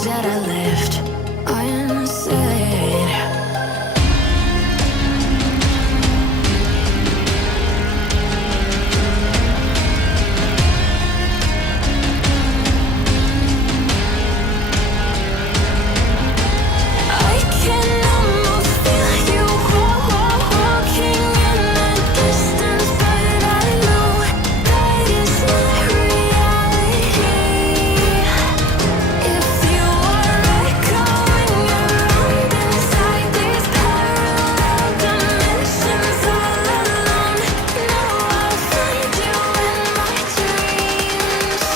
lies that I left unsaid. I can almost feel you walking in the distance, but I know that it's not reality. If you are echoing around inside these parallel dimensions all alone, know I'll find you in my dreams.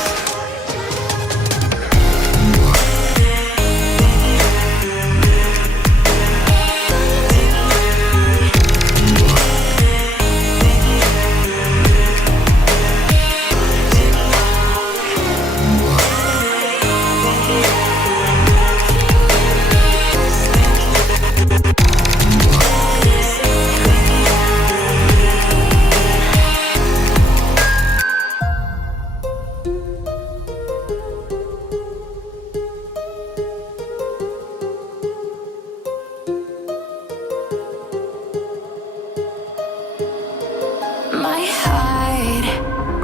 My heart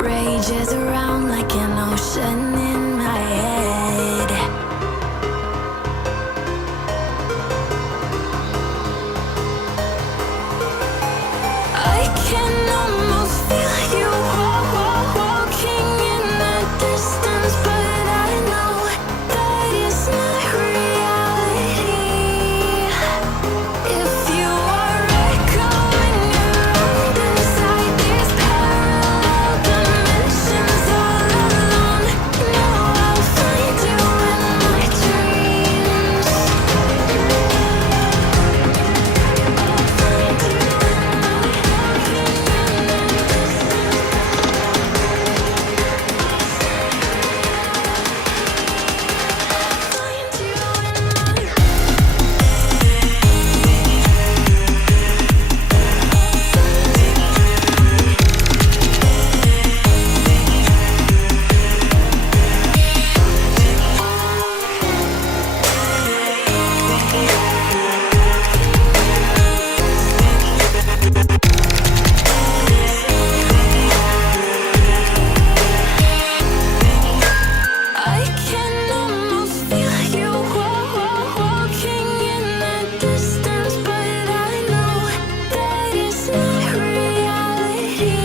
rages around like an ocean in my head. I can almost feel you walking in the distance, but I know that it's not reality. If you are echoing around inside these parallel dimensions all alone, know I'll find you in my dreams. I can almost feel you walking in the distance, but I know that it's not reality.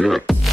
Yeah.